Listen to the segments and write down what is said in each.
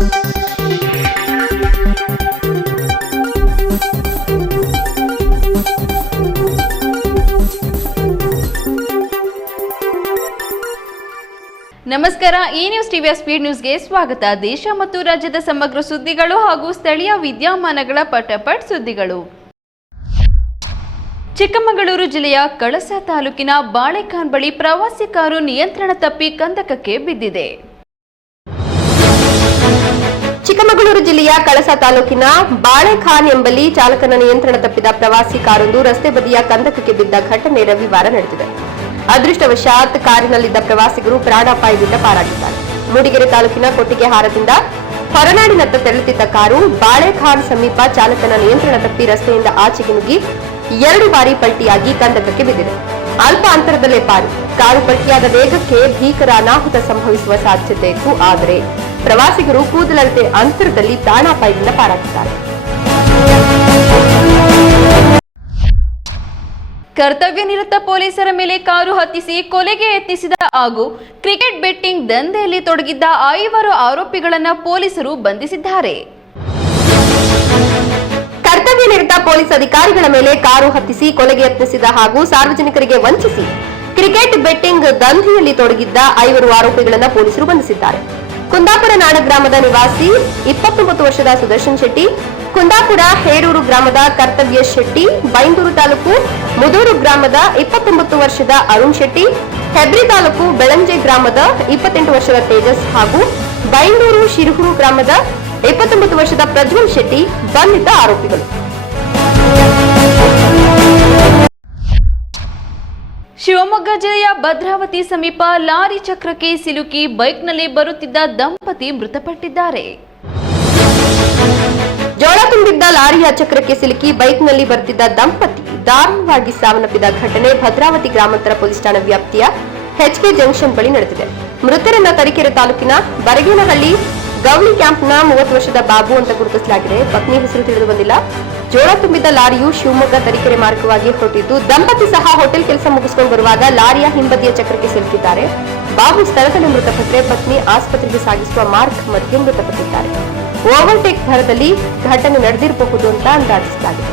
ನಮಸ್ಕಾರ. ಈ ನ್ಯೂಸ್ ಟಿವಿಯ ಸ್ಪೀಡ್ ನ್ಯೂಸ್ಗೆ ಸ್ವಾಗತ. ದೇಶ ಮತ್ತು ರಾಜ್ಯದ ಸಮಗ್ರ ಸುದ್ದಿಗಳು ಹಾಗೂ ಸ್ಥಳೀಯ ವಿದ್ಯಮಾನಗಳ ಪಟಪಟ್ ಸುದ್ದಿಗಳು. ಚಿಕ್ಕಮಗಳೂರು ಜಿಲ್ಲೆಯ ಕಳಸ ತಾಲೂಕಿನ ಬಾಳೆಖಾನ್ ಬಳಿ ಪ್ರವಾಸಿ ಕಾರು ನಿಯಂತ್ರಣ ತಪ್ಪಿ ಕಂದಕಕ್ಕೆ ಬಿದ್ದಿದೆ. ಚಿಕ್ಕಮಗಳೂರು ಜಿಲ್ಲೆಯ ಕಳಸ ತಾಲೂಕಿನ ಬಾಳೆಖಾನ್ ಎಂಬಲ್ಲಿ ಚಾಲಕನ ನಿಯಂತ್ರಣ ತಪ್ಪಿದ ಪ್ರವಾಸಿ ಕಾರೊಂದು ರಸ್ತೆ ಬದಿಯ ಕಂದಕಕ್ಕೆ ಬಿದ್ದ ಘಟನೆ ರವಿವಾರ ನಡೆದಿದೆ. ಅದೃಷ್ಟವಶಾತ್ ಕಾರಿನಲ್ಲಿದ್ದ ಪ್ರವಾಸಿಗರು ಪ್ರಾಣಾಪಾಯದಿಂದ ಪಾರಾಗಿದ್ದಾರೆ. ಮೂಡಿಗೆರೆ ತಾಲೂಕಿನ ಕೊಟ್ಟಿಗೆಹಾರದಿಂದ ಹೊರನಾಡಿನತ್ತ ತೆರಳುತ್ತಿದ್ದ ಕಾರು ಬಾಳೆಖಾನ್ ಸಮೀಪ ಚಾಲಕನ ನಿಯಂತ್ರಣ ತಪ್ಪಿ ರಸ್ತೆಯಿಂದ ಆಚೆಗೆ ನುಗ್ಗಿ 2 ಬಾರಿ ಪಲ್ಟಿಯಾಗಿ ಕಂದಕಕ್ಕೆ ಬಿದ್ದಿದೆ. ಅಲ್ಪ ಅಂತರದಲ್ಲೇ ಕಾರು ಪಲ್ಟಿಯಾದ ವೇಗಕ್ಕೆ ಭೀಕರ ಅನಾಹುತ ಸಂಭವಿಸುವ ಸಾಧ್ಯತೆ ಇತ್ತು. ಆದರೆ ಪ್ರವಾಸಿಗರು ಕೂದಲಳತೆ ಅಂತರದಲ್ಲಿ ಪ್ರಾಣಾಪಾಯದಿಂದ ಪಾರಾಗಿದ್ದಾರೆ. ಕರ್ತವ್ಯ ನಿರತ ಪೊಲೀಸರ ಮೇಲೆ ಕಾರು ಹತ್ತಿಸಿ ಕೊಲೆಗೆ ಯತ್ನಿಸಿದ ಹಾಗೂ ಕ್ರಿಕೆಟ್ ಬೆಟ್ಟಿಂಗ್ ದಂಧೆಯಲ್ಲಿ ತೊಡಗಿದ್ದ 5 ಆರೋಪಿಗಳನ್ನು ಪೊಲೀಸರು ಬಂಧಿಸಿದ್ದಾರೆ. ಕರ್ತವ್ಯ ನಿರತ ಪೊಲೀಸ್ ಅಧಿಕಾರಿಗಳ ಮೇಲೆ ಕಾರು ಹತ್ತಿಸಿ ಕೊಲೆಗೆ ಯತ್ನಿಸಿದ ಹಾಗೂ ಸಾರ್ವಜನಿಕರಿಗೆ ವಂಚಿಸಿ ಕ್ರಿಕೆಟ್ ಬೆಟ್ಟಿಂಗ್ ದಂಧೆಯಲ್ಲಿ ತೊಡಗಿದ್ದ 5 ಆರೋಪಿಗಳನ್ನು ಪೊಲೀಸರು ಬಂಧಿಸಿದ್ದಾರೆ. ಕುಂದಾಪುರ ನಾಡ ಗ್ರಾಮದ ನಿವಾಸಿ 29 ವರ್ಷದ ಸುದರ್ಶನ್ ಶೆಟ್ಟಿ, ಕುಂದಾಪುರ ಹೇರೂರು ಗ್ರಾಮದ ಕರ್ತವ್ಯ ಶೆಟ್ಟಿ, ಬೈಂದೂರು ತಾಲೂಕು ಮುದೂರು ಗ್ರಾಮದ 29 ವರ್ಷದ ಅರುಣ್ ಶೆಟ್ಟಿ, ಹೆಬ್ರಿ ತಾಲೂಕು ಬೆಳಂಜೆ ಗ್ರಾಮದ 28 ವರ್ಷದ ತೇಜಸ್ ಹಾಗೂ ಬೈಂದೂರು ಶಿರೂರು ಗ್ರಾಮದ 29 ವರ್ಷದ ಪ್ರಜ್ವಲ್ ಶೆಟ್ಟಿ ಬಂಧಿತ ಆರೋಪಿಗಳು. ಶಿವಮೊಗ್ಗ ಜಿಲ್ಲೆಯ ಭದ್ರಾವತಿ ಸಮೀಪ ಲಾರಿ ಚಕ್ರಕ್ಕೆ ಸಿಲುಕಿ ಬೈಕ್ನಲ್ಲಿ ಬರುತ್ತಿದ್ದ ದಂಪತಿ ಮೃತಪಟ್ಟಿದ್ದಾರೆ. ಜೋಳ ತುಂಬಿದ್ದ ಲಾರಿಯ ಚಕ್ರಕ್ಕೆ ಸಿಲುಕಿ ಬೈಕ್ನಲ್ಲಿ ಬರುತ್ತಿದ್ದ ದಂಪತಿ ದಾರುಣವಾಗಿ ಸಾವನ್ನಪ್ಪಿದ ಘಟನೆ ಭದ್ರಾವತಿ ಗ್ರಾಮಾಂತರ ಪೊಲೀಸ್ ಠಾಣಾ ವ್ಯಾಪ್ತಿಯ ಎಚ್ಕೆ ಜಂಕ್ಷನ್ ಬಳಿ ನಡೆದಿದೆ. ಮೃತರನ್ನ ತರೀಕೆರೆ ತಾಲೂಕಿನ ಬರಗೇನಹಳ್ಳಿ ಗೌಳಿ ಕ್ಯಾಂಪ್ನ 30 ವರ್ಷದ ಬಾಬು ಅಂತ ಗುರುತಿಸಲಾಗಿದೆ. ಪತ್ನಿ ಹೆಸರು ತಿಳಿದು ಬಂದಿಲ್ಲ. ಜೋಳ ತುಂಬಿದ್ದ ಲಾರಿಯು ಶಿವಮೊಗ್ಗ ತರೀಕೆರೆ ಮಾರ್ಗವಾಗಿ ಹೊರಟಿದ್ದು ದಂಪತಿ ಸಹ ಹೋಟೆಲ್ ಕೆಲಸ ಮುಗಿಸಿಕೊಂಡು ಬರುವಾಗ ಲಾರಿಯ ಹಿಂಬದಿಯ ಚಕ್ರಕ್ಕೆ ಸಿಲುಕಿದ್ದಾರೆ. ಬಾಬು ಸ್ಥಳದಲ್ಲಿ ಮೃತಪಟ್ಟರೆ ಪತ್ನಿ ಆಸ್ಪತ್ರೆಗೆ ಸಾಗಿಸುವ ಮಾರ್ಗ ಮಧ್ಯೆ ಮೃತಪಟ್ಟಿದ್ದಾರೆ. ಓವರ್ಟೇಕ್ ಭರದಲ್ಲಿ ಘಟನೆ ನಡೆದಿರಬಹುದು ಅಂತ ಅಂದಾಜಿಸಲಾಗಿದೆ.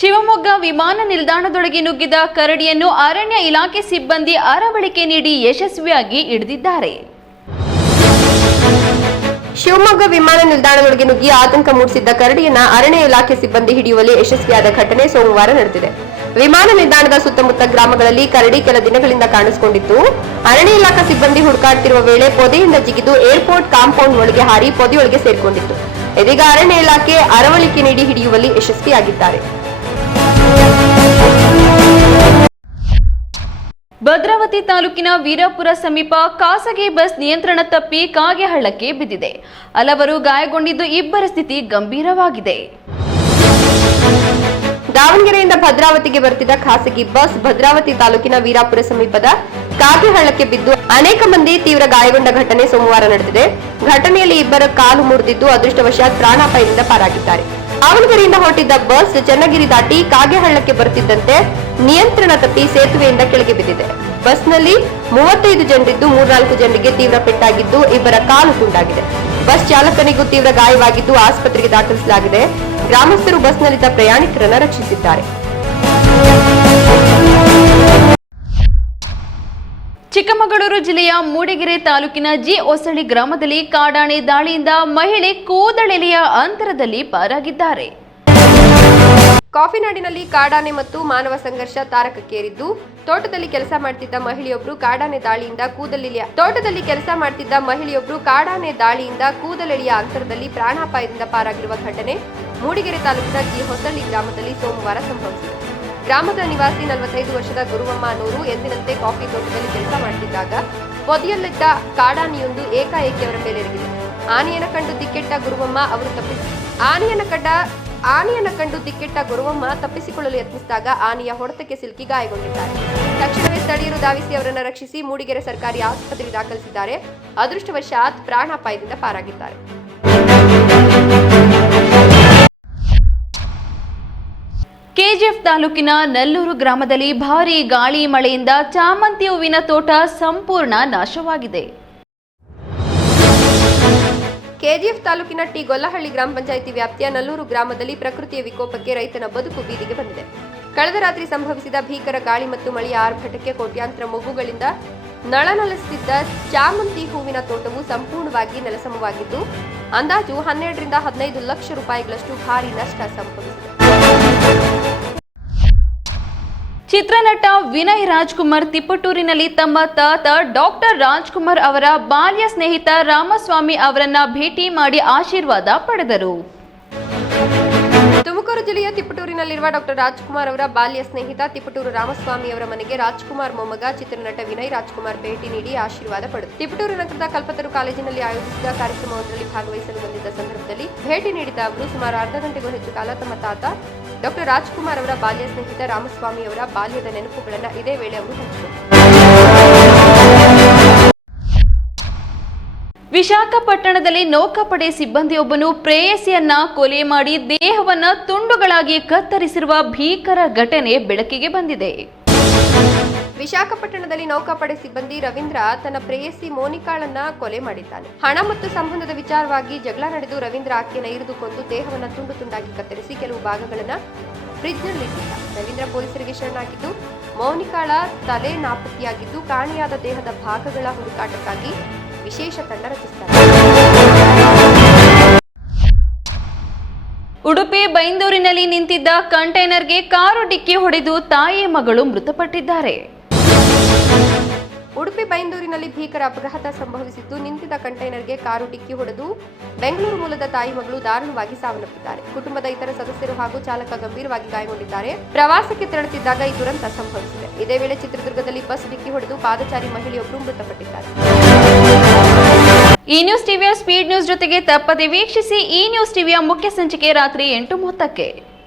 ಶಿವಮೊಗ್ಗ ವಿಮಾನ ನಿಲ್ದಾಣದೊಳಗೆ ನುಗ್ಗಿದ ಕರಡಿಯನ್ನು ಅರಣ್ಯ ಇಲಾಖೆ ಸಿಬ್ಬಂದಿ ಅರವಳಿಕೆ ನೀಡಿ ಯಶಸ್ವಿಯಾಗಿ ಹಿಡಿದಿದ್ದಾರೆ. ಶಿವಮೊಗ್ಗ ವಿಮಾನ ನಿಲ್ದಾಣದೊಳಗೆ ನುಗ್ಗಿ ಆತಂಕ ಮೂಡಿಸಿದ್ದ ಕರಡಿಯನ್ನ ಅರಣ್ಯ ಇಲಾಖೆ ಸಿಬ್ಬಂದಿ ಹಿಡಿಯುವಲ್ಲಿ ಯಶಸ್ವಿಯಾದ ಘಟನೆ ಸೋಮವಾರ ನಡೆದಿದೆ. ವಿಮಾನ ನಿಲ್ದಾಣದ ಸುತ್ತಮುತ್ತ ಗ್ರಾಮಗಳಲ್ಲಿ ಕರಡಿ ಕೆಲ ದಿನಗಳಿಂದ ಕಾಣಿಸಿಕೊಂಡಿತ್ತು. ಅರಣ್ಯ ಇಲಾಖಾ ಸಿಬ್ಬಂದಿ ಹುಡುಕಾಡುತ್ತಿರುವ ವೇಳೆ ಪೊದೆಯಿಂದ ಜಿಗಿದು ಏರ್ಪೋರ್ಟ್ ಕಾಂಪೌಂಡ್ ಒಳಗೆ ಹಾರಿ ಪೊದೆಯೊಳಗೆ ಸೇರಿಕೊಂಡಿತ್ತು. ಇದೀಗ ಅರಣ್ಯ ಇಲಾಖೆ ಅರವಳಿಕೆ ನೀಡಿ ಹಿಡಿಯುವಲ್ಲಿ ಯಶಸ್ವಿಯಾಗಿದ್ದಾರೆ. ಭದ್ರಾವತಿ ತಾಲೂಕಿನ ವೀರಾಪುರ ಸಮೀಪ ಖಾಸಗಿ ಬಸ್ ನಿಯಂತ್ರಣ ತಪ್ಪಿ ಕಾಗೆಹಳ್ಳಕ್ಕೆ ಬಿದ್ದಿದೆ. ಹಲವರು ಗಾಯಗೊಂಡಿದ್ದು 2 ಸ್ಥಿತಿ ಗಂಭೀರವಾಗಿದೆ. ದಾವಣಗೆರೆಯಿಂದ ಭದ್ರಾವತಿಗೆ ಬರುತ್ತಿದ್ದ ಖಾಸಗಿ ಬಸ್ ಭದ್ರಾವತಿ ತಾಲೂಕಿನ ವೀರಾಪುರ ಸಮೀಪದ ಕಾಗೆಹಳ್ಳಕ್ಕೆ ಬಿದ್ದು ಅನೇಕ ಮಂದಿ ತೀವ್ರ ಗಾಯಗೊಂಡ ಘಟನೆ ಸೋಮವಾರ ನಡೆದಿದೆ. ಘಟನೆಯಲ್ಲಿ 2 ಕಾಲು ಮುರಿದಿದ್ದು ಅದೃಷ್ಟವಶಾತ್ ಪ್ರಾಣಾಪಾಯದಿಂದ ಪಾರಾಗಿದ್ದಾರೆ. ದಾವಣಗೆರೆಯಿಂದ ಹೊರಟಿದ್ದ ಬಸ್ ಚನ್ನಗಿರಿ ದಾಟಿ ಕಾಗೆಹಳ್ಳಕ್ಕೆ ಬರುತ್ತಿದ್ದಂತೆ ನಿಯಂತ್ರಣ ತಪ್ಪಿ ಸೇತುವೆಯಿಂದ ಕೆಳಗೆ ಬಿದ್ದಿದೆ. ಬಸ್ನಲ್ಲಿ 35 ಜನರಿದ್ದು 3-4 ಜನರಿಗೆ ತೀವ್ರ ಪೆಟ್ಟಾಗಿದ್ದು 2 ಕಾಲು ತುಂಡಾಗಿದೆ. ಬಸ್ ಚಾಲಕನಿಗೂ ತೀವ್ರ ಗಾಯವಾಗಿದ್ದು ಆಸ್ಪತ್ರೆಗೆ ದಾಖಲಿಸಲಾಗಿದೆ. ಗ್ರಾಮಸ್ಥರು ಬಸ್ನಲ್ಲಿದ್ದ ಪ್ರಯಾಣಿಕರನ್ನು ರಕ್ಷಿಸಿದ್ದಾರೆ. ಚಿಕ್ಕಮಗಳೂರು ಜಿಲ್ಲೆಯ ಮೂಡಿಗೆರೆ ತಾಲೂಕಿನ ಜಿ ಹೊಸಳ್ಳಿ ಗ್ರಾಮದಲ್ಲಿ ಕಾಡಾನೆ ದಾಳಿಯಿಂದ ಮಹಿಳೆ ಕೂದಳೆಲೆಯ ಅಂತರದಲ್ಲಿ ಪಾರಾಗಿದ್ದಾರೆ. ಕಾಫಿನಾಡಿನಲ್ಲಿ ಕಾಡಾನೆ ಮತ್ತು ಮಾನವ ಸಂಘರ್ಷ ತಾರಕಕ್ಕೇರಿದ್ದು ತೋಟದಲ್ಲಿ ಕೆಲಸ ಮಾಡುತ್ತಿದ್ದ ಮಹಿಳೆಯೊಬ್ಬರು ಕಾಡಾನೆ ದಾಳಿಯಿಂದ ಕೂದಲೆಳೆಯ ಅಂತರದಲ್ಲಿ ಪ್ರಾಣಾಪಾಯದಿಂದ ಪಾರಾಗಿರುವ ಘಟನೆ ಮೂಡಿಗೆರೆ ತಾಲೂಕಿನ ಜಿ ಹೊಸಳ್ಳಿ ಗ್ರಾಮದಲ್ಲಿ ಸೋಮವಾರ ಸಂಭವಿಸಿದೆ. ಗ್ರಾಮದ ನಿವಾಸಿ 45 ವರ್ಷದ ಗುರುವಮ್ಮ ಅನ್ನೋರು ಎಂದಿನಂತೆ ಕಾಫಿ ತೋಟದಲ್ಲಿ ಕೆಲಸ ಮಾಡುತ್ತಿದ್ದಾಗ ಪೊದೆಯಲ್ಲಿದ್ದ ಕಾಡಾನೆಯೊಂದು ಏಕಾಏಕಿ ಅವರ ಮೇಲೆ ಎರಗಿದೆ. ಆನೆಯನ್ನು ಕಂಡು ದಿಕ್ಕೆಟ್ಟ ಗುರುವಮ್ಮ ತಪ್ಪಿಸಿಕೊಳ್ಳಲು ಯತ್ನಿಸಿದಾಗ ಆನೆಯ ಹೊಡೆತಕ್ಕೆ ಸಿಲುಕಿ ಗಾಯಗೊಂಡಿದ್ದಾರೆ. ತಕ್ಷಣವೇ ಸ್ಥಳೀಯರು ಧಾವಿಸಿ ಅವರನ್ನು ರಕ್ಷಿಸಿ ಮೂಡಿಗೆರೆ ಸರ್ಕಾರಿ ಆಸ್ಪತ್ರೆಗೆ ದಾಖಲಿಸಿದ್ದಾರೆ. ಅದೃಷ್ಟವಶಾತ್ ಪ್ರಾಣಾಪಾಯದಿಂದ ಪಾರಾಗಿದ್ದಾರೆ. ಕೆಜಿ ಕೆಜಿಎಫ್ ತಾಲೂಕಿನ ನಲ್ಲೂರು ಗ್ರಾಮದಲ್ಲಿ ಭಾರೀ ಗಾಳಿ ಮಳೆಯಿಂದ ಚಾಮಂತಿ ಹೂವಿನ ತೋಟ ಸಂಪೂರ್ಣ ನಾಶವಾಗಿದೆ. ಕೆಜಿಎಫ್ ತಾಲೂಕಿನ ಟಿ ಗೊಲ್ಲಹಳ್ಳಿ ಗ್ರಾಮ ಪಂಚಾಯಿತಿ ವ್ಯಾಪ್ತಿಯ ನಲ್ಲೂರು ಗ್ರಾಮದಲ್ಲಿ ಪ್ರಕೃತಿಯ ವಿಕೋಪಕ್ಕೆ ರೈತನ ಬದುಕು ಬೀದಿಗೆ ಬಂದಿದೆ. ಕಳೆದ ರಾತ್ರಿ ಸಂಭವಿಸಿದ ಭೀಕರ ಗಾಳಿ ಮತ್ತು ಮಳೆಯ ಆರ್ಭಟಕ್ಕೆ ಕೋಟ್ಯಾಂತರ ಮೊಗ್ಗುಗಳಿಂದ ನಳನಳಿಸುತ್ತಿದ್ದ ಚಾಮಂತಿ ಹೂವಿನ ತೋಟವು ಸಂಪೂರ್ಣವಾಗಿ ನೆಲಸಮವಾಗಿದ್ದು ಅಂದಾಜು 12 ರಿಂದ 15 ಲಕ್ಷ ರೂಪಾಯಿಗಳಷ್ಟು ಭಾರಿ ನಷ್ಟ ಸಂಭವಿಸಿದೆ. ಚಿತ್ರನಟ ವಿನಯ್ ರಾಜ್ಕುಮಾರ್ ತಿಪಟೂರಿನಲ್ಲಿ ತಮ್ಮ ತಾತ ಡಾಕ್ಟರ್ ರಾಜ್ಕುಮಾರ್ ಅವರ ಬಾಲ್ಯ ಸ್ನೇಹಿತ ರಾಮಸ್ವಾಮಿ ಅವರನ್ನ ಭೇಟಿ ಮಾಡಿ ಆಶೀರ್ವಾದ ಪಡೆದರು. ತುಮಕೂರು ಜಿಲ್ಲೆಯ ತಿಪಟೂರಿನಲ್ಲಿರುವ ಡಾಕ್ಟರ್ ರಾಜ್ಕುಮಾರ್ ಅವರ ಬಾಲ್ಯ ಸ್ನೇಹಿತ ತಿಪಟೂರು ರಾಮಸ್ವಾಮಿ ಅವರ ಮನೆಗೆ ರಾಜ್ಕುಮಾರ್ ಮೊಮ್ಮಗ ಚಿತ್ರನಟ ವಿನಯ್ ರಾಜ್ಕುಮಾರ್ ಭೇಟಿ ನೀಡಿ ಆಶೀರ್ವಾದ ಪಡೆದರು. ತಿಪಟೂರು ನಗರದ ಕಲ್ಪತರು ಕಾಲೇಜಿನಲ್ಲಿ ಆಯೋಜಿಸಿದ ಕಾರ್ಯಕ್ರಮವೊಂದರಲ್ಲಿ ಭಾಗವಹಿಸಲು ಬಂದಿದ್ದ ಸಂದರ್ಭದಲ್ಲಿ ಭೇಟಿ ನೀಡಿದ ಅವರು ಸುಮಾರು ಅರ್ಧ ಗಂಟೆಗೂ ಹೆಚ್ಚು ಕಾಲ ತಮ್ಮ ತಾತ ಡಾಕ್ಟರ್ ರಾಜ್ಕುಮಾರ್ ಅವರ ಬಾಲ್ಯ ಸ್ನೇಹಿತ ರಾಮಸ್ವಾಮಿ ಅವರ ಬಾಲ್ಯದ ನೆನಪುಗಳನ್ನು ಇದೇ ವೇಳೆ ಅವರು ಹಂಚಿಕೊಂಡರು. ವಿಶಾಖಪಟ್ಟಣದಲ್ಲಿ ನೌಕಾಪಡೆ ಸಿಬ್ಬಂದಿಯೊಬ್ಬನು ಪ್ರೇಯಸಿಯನ್ನ ಕೊಲೆ ಮಾಡಿ ದೇಹವನ್ನ ತುಂಡುಗಳಾಗಿ ಕತ್ತರಿಸಿರುವ ಭೀಕರ ಘಟನೆ ಬೆಳಕಿಗೆ ಬಂದಿದೆ. ವಿಶಾಖಪಟ್ಟಣದಲ್ಲಿ ನೌಕಾಪಡೆ ಸಿಬ್ಬಂದಿ ರವೀಂದ್ರ ತನ್ನ ಪ್ರೇಯಸಿ ಮೋನಿಕಾಳನ್ನ ಕೊಲೆ ಮಾಡಿದ್ದಾನೆ. ಹಣ ಮತ್ತು ಸಂಬಂಧದ ವಿಚಾರವಾಗಿ ಜಗಳ ನಡೆದು ರವೀಂದ್ರ ಆಕೆಯನ್ನು ಇರಿದು ಕೊಂದು ದೇಹವನ್ನ ತುಂಡು ತುಂಡಾಗಿ ಕತ್ತರಿಸಿ ಕೆಲವು ಭಾಗಗಳನ್ನ ಫ್ರಿಡ್ಜ್ನಲ್ಲಿಟ್ಟಿದ್ದ. ರವೀಂದ್ರ ಪೊಲೀಸರಿಗೆ ಶರಣಾಗಿದ್ದು ಮೋನಿಕಾಳ ತಲೆ ನಾಪತ್ತೆಯಾಗಿದ್ದು ಕಾಣೆಯಾದ ದೇಹದ ಭಾಗಗಳ ಹುಡುಕಾಟಕ್ಕಾಗಿ ವಿಶೇಷ ತಂಡ ರಚಿಸಿದ್ದಾರೆ. ಉಡುಪಿ ಬೈಂದೂರಿನಲ್ಲಿ ನಿಂತಿದ್ದ ಕಂಟೈನರ್ಗೆ ಕಾರು ಡಿಕ್ಕಿ ಹೊಡೆದು ತಾಯಿ ಮಗಳು ಮೃತಪಟ್ಟಿದ್ದಾರೆ. ಉಡುಪಿ ಬೈಂದೂರಿನಲ್ಲಿ ಭೀಕರ ಅಪಘಾತ ಸಂಭವಿಸಿದ್ದು ನಿಂತಿದ್ದ ಕಂಟೈನರ್ಗೆ ಕಾರು ಡಿಕ್ಕಿ ಹೊಡೆದು ಬೆಂಗಳೂರು ಮೂಲದ ತಾಯಿ ಮಗಳು ದಾರುಣವಾಗಿ ಸಾವನ್ನಪ್ಪಿದ್ದಾರೆ. ಕುಟುಂಬದ ಇತರ ಸದಸ್ಯರು ಹಾಗೂ ಚಾಲಕ ಗಂಭೀರವಾಗಿ ಗಾಯಗೊಂಡಿದ್ದಾರೆ. ಪ್ರವಾಸಕ್ಕೆ ತೆರಳುತ್ತಿದ್ದಾಗ ಈ ದುರಂತ ಸಂಭವಿಸಿದೆ. ಇದೇ ವೇಳೆ ಚಿತ್ರದುರ್ಗದಲ್ಲಿ ಬಸ್ ಡಿಕ್ಕಿ ಹೊಡೆದು ಪಾದಚಾರಿ ಮಹಿಳೆಯೊಬ್ಬರು ಮೃತಪಟ್ಟಿದ್ದಾರೆ. ಈ ನ್ಯೂಸ್ ಟಿವಿಯ ಸ್ಪೀಡ್ ನ್ಯೂಸ್ ಜೊತೆಗೆ ತಪ್ಪದೆ ವೀಕ್ಷಿಸಿ. ಈ ನ್ಯೂಸ್ ಟಿವಿಯ ಮುಖ್ಯ ಸಂಚಿಕೆ ರಾತ್ರಿ 8:30ಕ್ಕೆ.